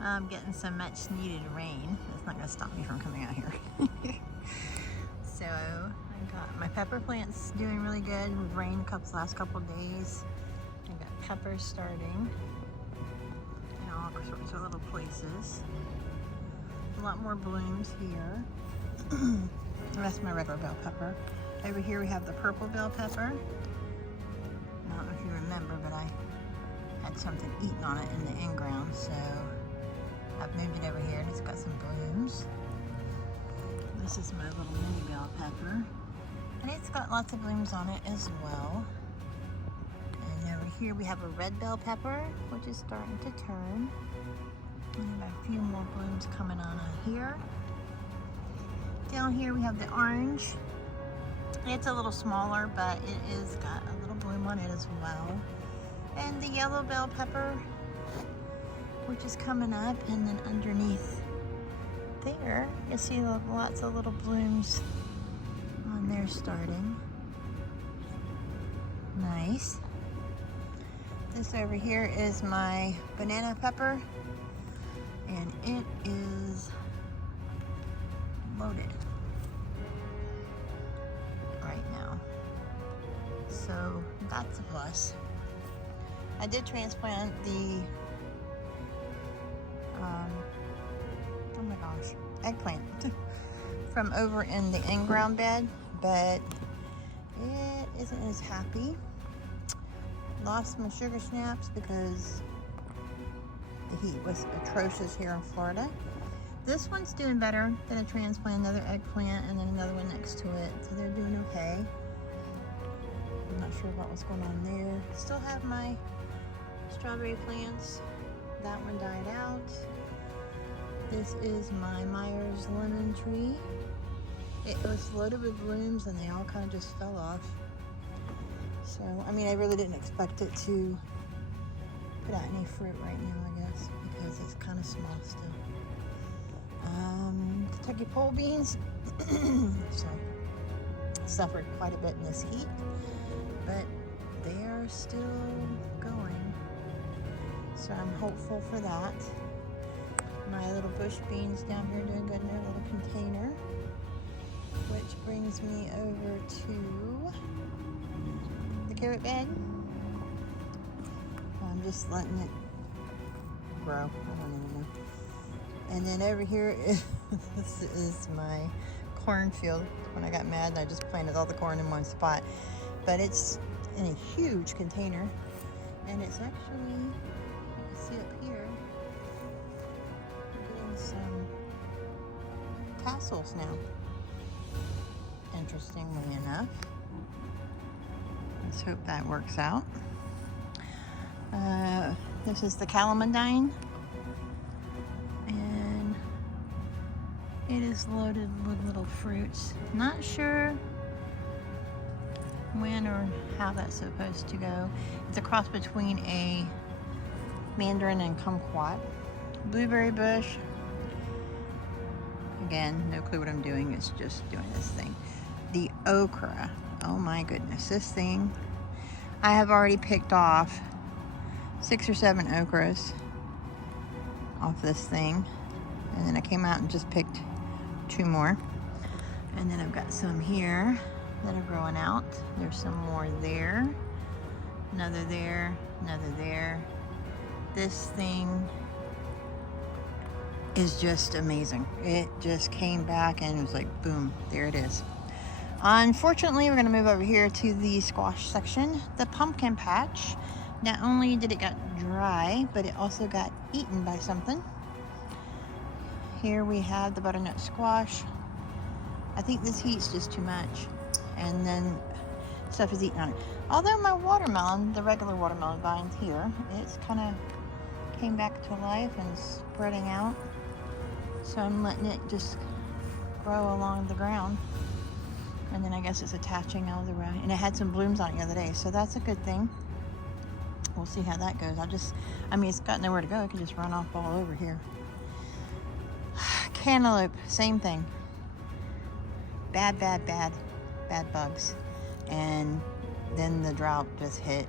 I'm getting some much needed rain. It's not gonna stop me from coming out here. So I got my pepper plants doing really good. We've rained last couple days. I got peppers starting in all sorts of little places. A lot more blooms here. That's my regular bell pepper. Over here we have the purple bell pepper. I don't know if you remember, but I had something eaten on it in the in-ground, so I've moved it over here and it's got some blooms. This is my little mini bell pepper, and it's got lots of blooms on it as well. And over here we have a red bell pepper, which is starting to turn. And a few more blooms coming on here. Down here we have the orange. It's a little smaller, but it is got a little bloom on it as well. And the yellow bell pepper, which is coming up, and then underneath there, you'll see lots of little blooms on there starting. Nice. This over here is my banana pepper, and it is loaded right now. So that's a plus. I did transplant the oh my gosh, eggplant from over in the in-ground bed, but it isn't as happy. Lost my sugar snaps because the heat was atrocious here in Florida. This one's doing better than a transplant, another eggplant, and then another one next to it, so they're doing okay. I'm not sure what was going on there. Still have my strawberry plants. That one died out. This is my Myers lemon tree. It was loaded with blooms and they all kind of just fell off. So, I mean, I really didn't expect it to put out any fruit right now, I guess, because it's kind of small still. Kentucky pole beans, so suffered quite a bit in this heat, but they are still going. So I'm hopeful for that. My little bush beans down here doing good in their little container, which brings me over to the carrot bed. I'm just letting it grow. I don't even know. And then over here is this is my cornfield. When I got mad, I just planted all the corn in one spot, but it's in a huge container, and it's actually, you can see up here, we're getting some tassels now, interestingly enough. Let's hope that works out. This is the calamondine, and it is loaded with little fruits. Not sure when or how that's supposed to go. It's a cross between a mandarin and kumquat. Blueberry bush. Again, no clue what I'm doing. It's just doing this thing. The okra. Oh my goodness, this thing. I have already picked off 6 or 7 okras off this thing. And then I came out and just picked 2 more. And then I've got some here that are growing out. There's some more there. Another there, another there. This thing is just amazing. It just came back and it was like, boom, there it is. Unfortunately, we're gonna move over here to the squash section. The pumpkin patch, not only did it get dry, but it also got eaten by something. Here we have the butternut squash. I think this heat's just too much, and then stuff is eaten on it. Although my watermelon, the regular watermelon vines here, it's kind of came back to life and spreading out. So I'm letting it just grow along the ground. And then I guess it's attaching all the way. And it had some blooms on it the other day, so that's a good thing. We'll see how that goes. I mean, it's got nowhere to go. It can just run off all over here. Cantaloupe, same thing. Bad bugs. And then the drought just hit.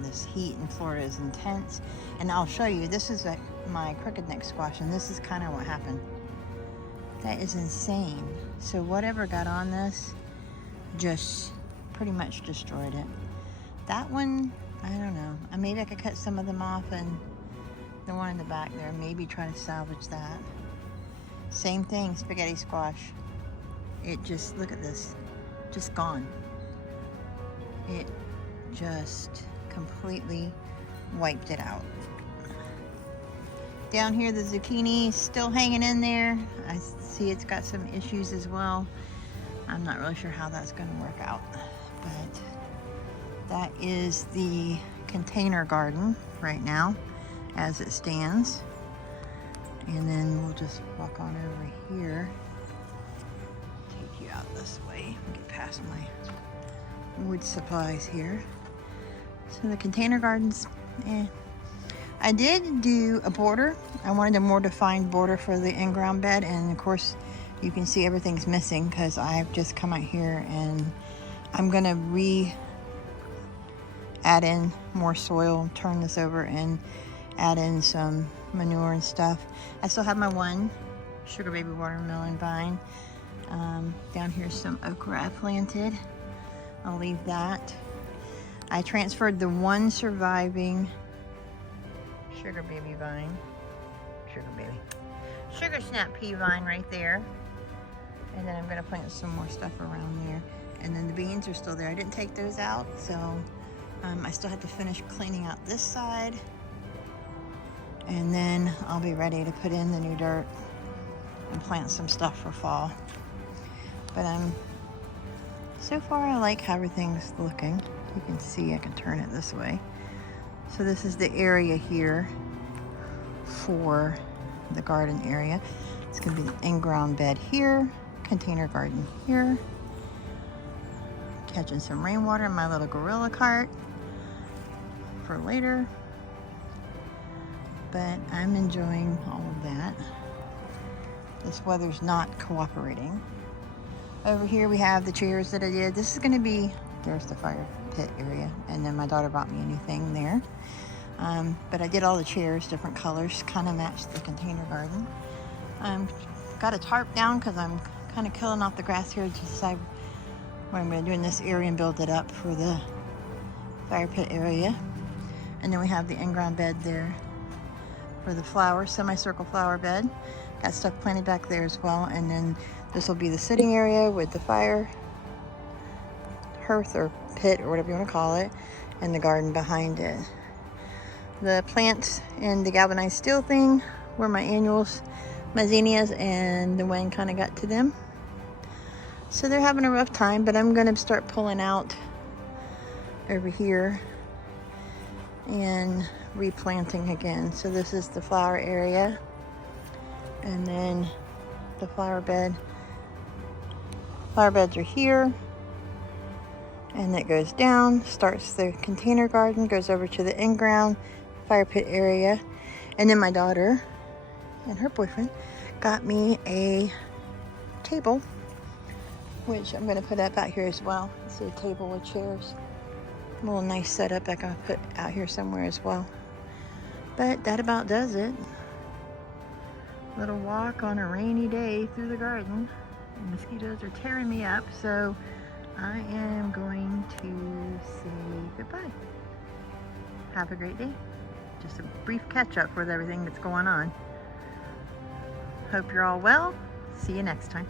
This heat in Florida is intense. And I'll show you, this is my crooked neck squash, and this is kind of what happened. That is insane. So whatever got on this just pretty much destroyed it. That one, I don't know. Maybe I could cut some of them off, and the one in the back there, maybe try to salvage that. Same thing, spaghetti squash. It just, look at this, just gone. It just completely wiped it out. Down here, the zucchini still hanging in there. I see it's got some issues as well. I'm not really sure how that's going to work out, but that is the container garden right now as it stands. And then we'll just walk on over here. Take you out this way. Get past my wood supplies here. So the container gardens, I did do a border. I wanted a more defined border for the in-ground bed, and of course you can see everything's missing because I've just come out here and I'm gonna add in more soil, turn this over and add in some manure and stuff. I still have my one sugar baby watermelon vine. Down here's some okra I planted. I'll leave that. I transferred the one surviving sugar baby vine, sugar snap pea vine right there. And then I'm gonna plant some more stuff around there. And then the beans are still there. I didn't take those out, so I still have to finish cleaning out this side. And then I'll be ready to put in the new dirt and plant some stuff for fall. But so far I like how everything's looking. You can see I can turn it this way. So this is the area here for the garden area. It's gonna be the in-ground bed here, container garden here. Catching some rainwater in my little gorilla cart for later. But I'm enjoying all of that. This weather's not cooperating. Over here we have the chairs that I did. This is gonna be, there's the fire pit area, and then my daughter bought me anything there. But I did all the chairs, different colors, kind of matched the container garden. Got a tarp down because I'm kind of killing off the grass here to decide what I'm going to do in this area and build it up for the fire pit area. And then we have the in-ground bed there for the flowers, semicircle flower bed. Got stuff planted back there as well. And then this will be the sitting area with the fire hearth or pit or whatever you want to call it, and the garden behind it. The plants in the galvanized steel thing were my annuals, my zinnias, and the wind kind of got to them. So they're having a rough time, but I'm going to start pulling out over here and replanting again. So this is the flower area, and then the flower bed. Flower beds are here, and it goes down, starts the container garden, goes over to the in-ground fire pit area. And then my daughter and her boyfriend got me a table, which I'm going to put up out here as well. See a table with chairs. A little nice setup I'm going to put out here somewhere as well. But that about does it. Little walk on a rainy day through the garden. The mosquitoes are tearing me up, so I am going to say goodbye. Have a great day. Just a brief catch up with everything that's going on. Hope you're all well. See you next time.